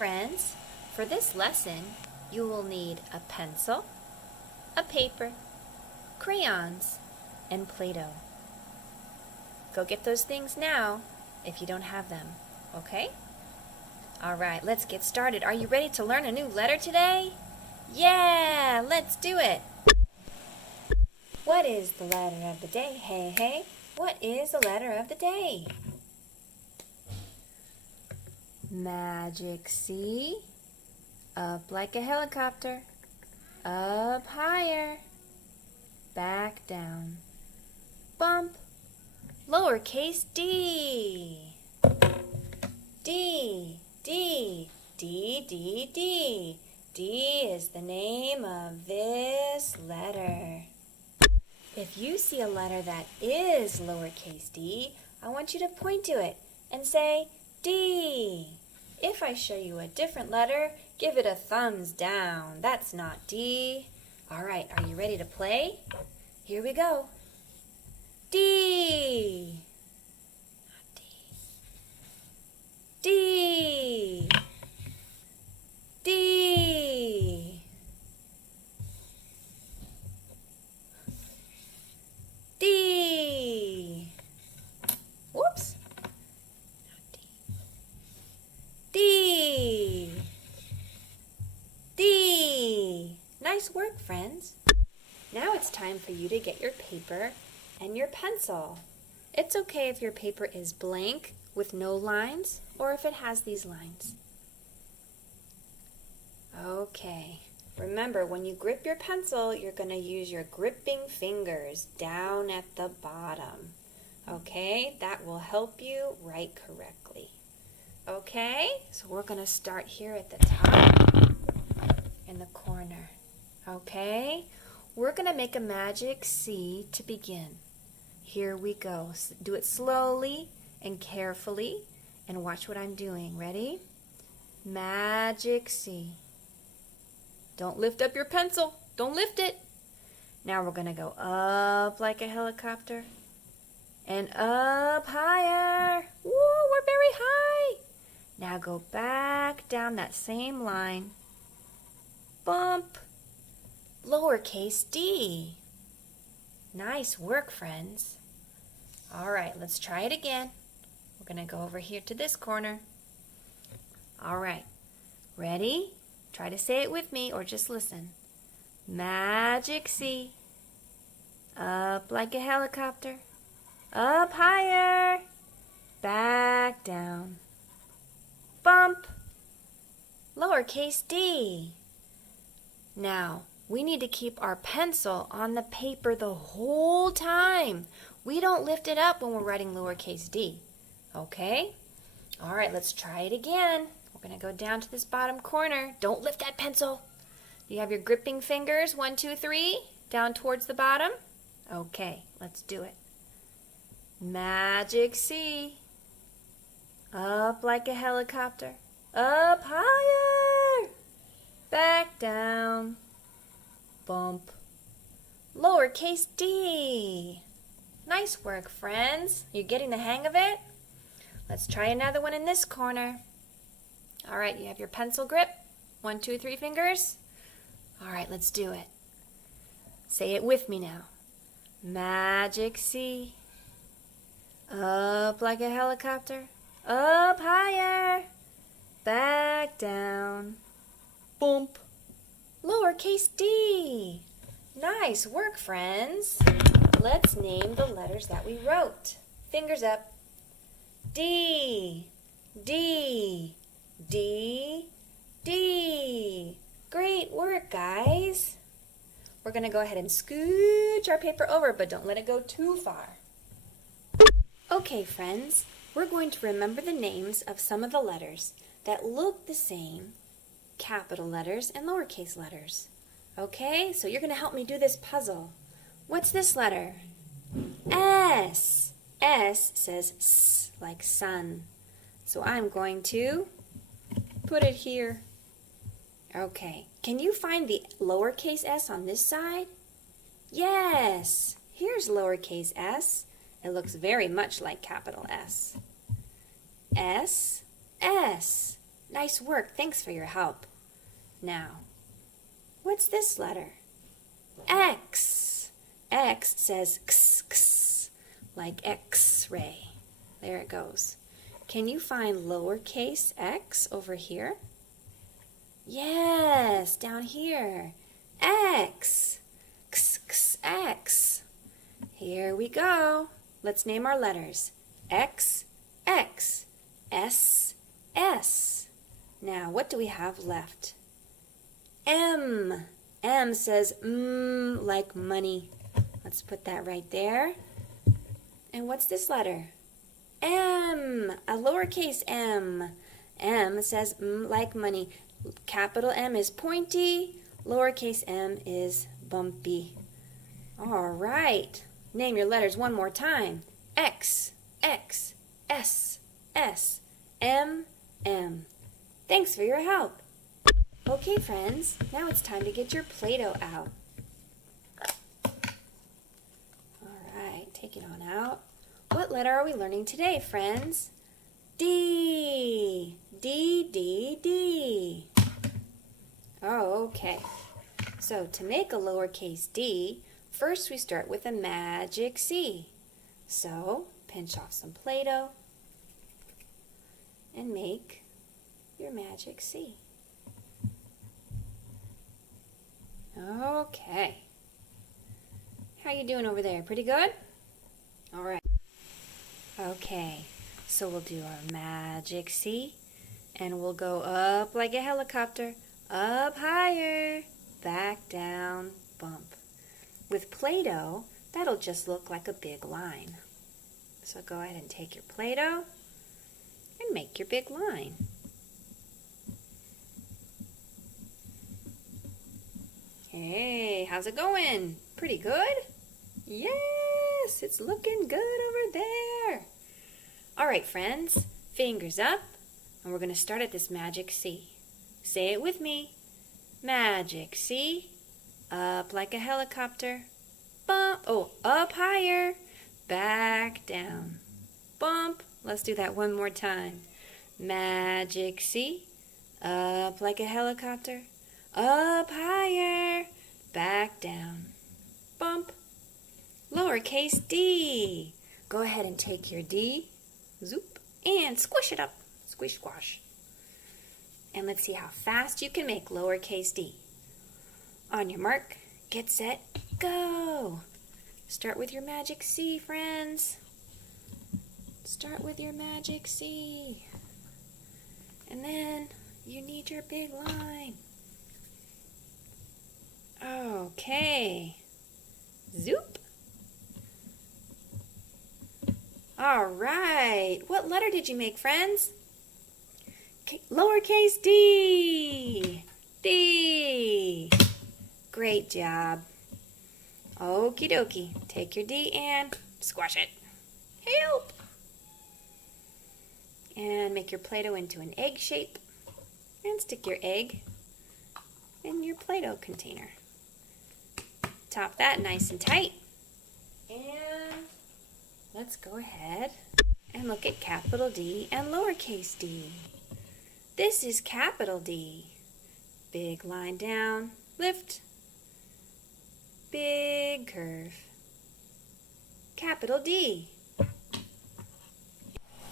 friends, for this lesson you will need a pencil, a paper, crayons, and Play-Doh. Go get those things now if you don't have them, okay? Alright, let's get started. Are you ready to learn a new letter today? Yeah, let's do it! What is the letter of the day? Hey, what is the letter of the day? Magic C, up like a helicopter, up higher, back down, bump, lowercase d. D, D, D, D, D. D is the name of this letter. If you see a letter that is lowercase d, I want you to point to it and say D. If I show you a different letter, give it a thumbs down. That's not D. All right, are you ready to play? Here we go. D. D. D. D. Whoops. D. D. Nice work, friends. Now it's time for you to get your paper and your pencil. It's okay if your paper is blank with no lines or if it has these lines. Okay. Remember, when you grip your pencil, you're going to use your gripping fingers down at the bottom. Okay? That will help you write correctly. Okay? So we're going to start here at the top in the corner. Okay? We're going to make a magic C to begin. Here we go. Do it slowly and carefully and watch what I'm doing. Ready? Magic C. Don't lift up your pencil. Don't lift it. Now we're going to go up like a helicopter and up higher. Woo, we're very high. Now go back down that same line. Bump. Lowercase d. Nice work, friends. All right, let's try it again. We're going to go over here to this corner. All right, ready? Try to say it with me or just listen. Magic C. Up like a helicopter. Up higher. Back down. Bump. Lowercase d. Now, we need to keep our pencil on the paper the whole time. We don't lift it up when we're writing lowercase d. Okay? All right, let's try it again. We're going to go down to this bottom corner. Don't lift that pencil. Do you have your gripping fingers? 1, 2, 3. Down towards the bottom. Okay, let's do it. Magic C. Up like a helicopter. Up higher. Back down. Bump. Lowercase d. Nice work, friends. You're getting the hang of it? Let's try another one in this corner. All right, you have your pencil grip. 1, 2, 3 fingers. All right, let's do it. Say it with me now. Magic C. Up like a helicopter. Up higher. Back down. Bump. Lowercase d. Nice work, friends. Let's name the letters that we wrote. Fingers up. D. D. D, D. Great work, guys. We're going to go ahead and scooch our paper over, but don't let it go too far. Okay, friends, we're going to remember the names of some of the letters that look the same, capital letters and lowercase letters. Okay, so you're going to help me do this puzzle. What's this letter? S. S says S, like sun. So I'm going to put it here. Okay, can you find the lowercase s on this side? Yes, here's lowercase s. It looks very much like capital S. S, S. Nice work. Thanks for your help. Now, what's this letter? X. X says x, x, like X-ray. There it goes. Can you find lowercase x over here? Yes, down here. X. X, x, x. Here we go. Let's name our letters. X, X, S, S. Now, what do we have left? M. M says like money. Let's put that right there. And what's this letter? M. A lowercase m. M says like money. Capital M is pointy. Lowercase m is bumpy. All right. Name your letters one more time. X, X, S, S, M, M. Thanks for your help. Okay, friends, now it's time to get your Play-Doh out. All right, take it on out. What letter are we learning today, friends? D. D, D, D. Oh, okay. So to make a lowercase d, first we start with a magic C. So pinch off some Play-Doh and make your magic C. Okay. How you doing over there? Pretty good? All right. Okay, so we'll do our magic C, and we'll go up like a helicopter, up higher, back down, bump. With Play-Doh, that'll just look like a big line. So go ahead and take your Play-Doh and make your big line. Hey, how's it going? Pretty good? Yes, it's looking good over there. All right, friends, fingers up, and we're going to start at this magic C. Say it with me. Magic C, up like a helicopter, bump, oh, up higher, back down, bump. Let's do that one more time. Magic C, up like a helicopter, up higher, back down, bump. Lowercase d. Go ahead and take your D, zoop, and squish it up. Squish, squash. And let's see how fast you can make lowercase d. On your mark, get set, go. Start with your magic C, friends. Start with your magic C. And then you need your big line. Okay. Zoop. All right. What letter did you make, friends? Lowercase d. D. Great job. Okie dokie. Take your D and squash it. Help! And make your Play-Doh into an egg shape. And stick your egg in your Play-Doh container. Top that nice and tight. And let's go ahead and look at capital D and lowercase d. This is capital D. Big line down, lift, big curve. Capital D.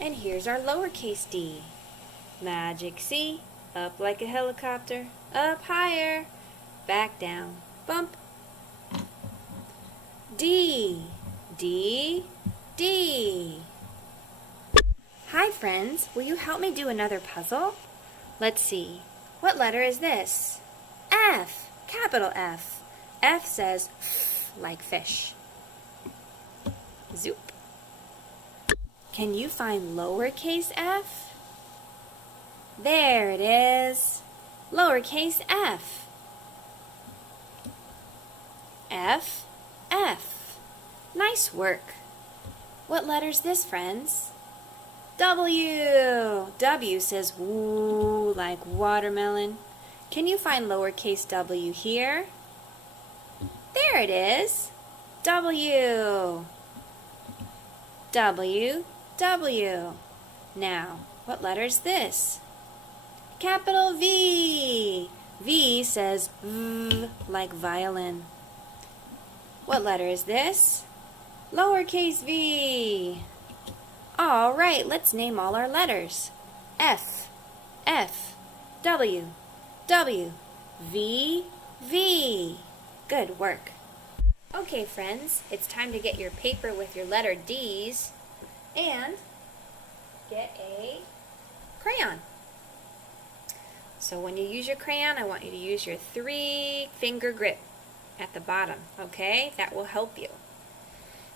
And here's our lowercase d. Magic C, up like a helicopter, up higher, back down, bump. D, D, D. Hi friends, will you help me do another puzzle? Let's see, what letter is this? F, capital F. F says f like fish. Zoop. Can you find lowercase f? There it is, lowercase f. F, F. Nice work. What letter's this, friends? W. W says woo like watermelon. Can you find lowercase w here? There it is. W. W, W. Now, what letter's this? Capital V. V says V like violin. What letter is this? Lowercase v. All right, let's name all our letters. F, F, W, W, V, V. Good work. Okay, friends, it's time to get your paper with your letter D's and get a crayon. So when you use your crayon, I want you to use your 3-finger grip at the bottom, okay? That will help you.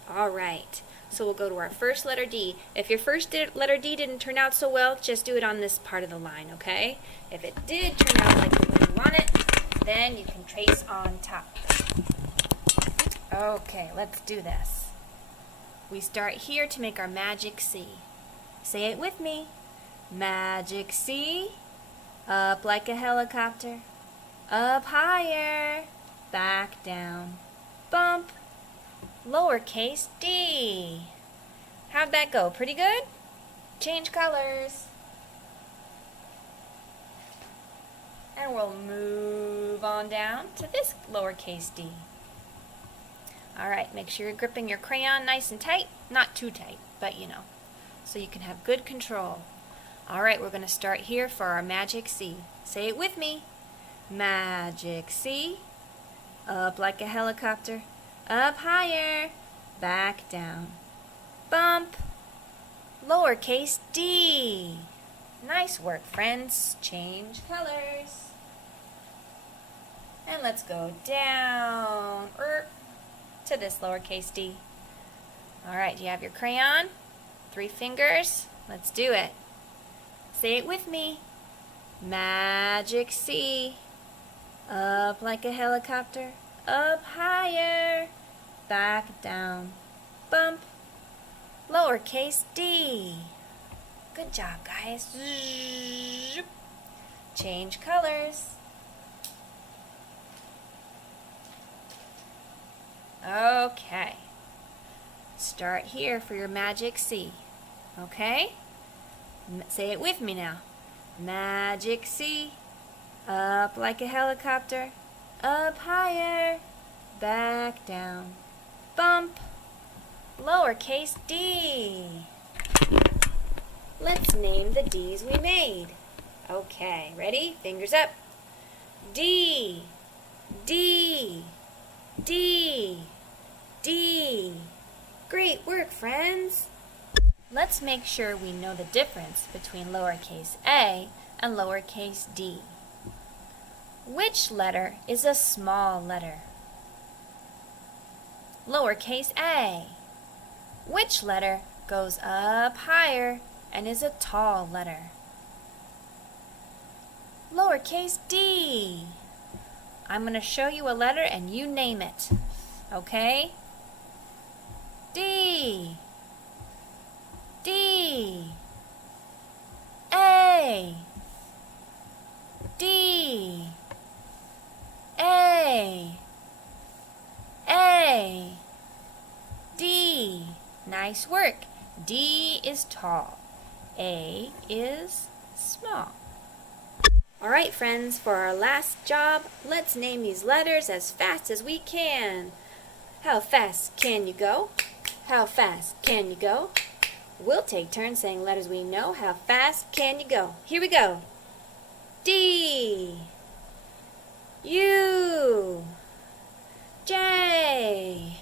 All right, so we'll go to our first letter D. If your first letter D didn't turn out so well, just do it on this part of the line, okay? If it did turn out like the way you want it, then you can trace on top. Okay, let's do this. We start here to make our magic C. Say it with me. Magic C. Up like a helicopter. Up higher. Back down. Bump. Lowercase d. How'd that go? Pretty good? Change colors. And we'll move on down to this lowercase d. Alright, make sure you're gripping your crayon nice and tight. Not too tight, but you know, so you can have good control. Alright, we're going to start here for our magic C. Say it with me. Magic C. Up like a helicopter. Up higher. Back down. Bump. Lowercase d. Nice work, friends. Change colors. And let's go down to this lowercase d. Alright, do you have your crayon? 3 fingers. Let's do it. Say it with me. Magic C. Up like a helicopter. Up higher. Back down. Bump. Lowercase d. Good job, guys. Change colors. Okay. Start here for your magic C. Okay? Say it with me now. Magic C. Up like a helicopter. Up higher. Back down. Bump. Lowercase d. Let's name the D's we made. Okay, ready? Fingers up. D. D. D. D. Great work, friends. Let's make sure we know the difference between lowercase a and lowercase d. Which letter is a small letter? Lowercase a. Which letter goes up higher and is a tall letter? Lowercase d. I'm going to show you a letter and you name it. Okay? D. D. A. D. A. A. D. Nice work. D is tall. A is small. Alright, friends, for our last job, let's name these letters as fast as we can. How fast can you go? How fast can you go? We'll take turns saying letters we know. How fast can you go? Here we go. D. U. J.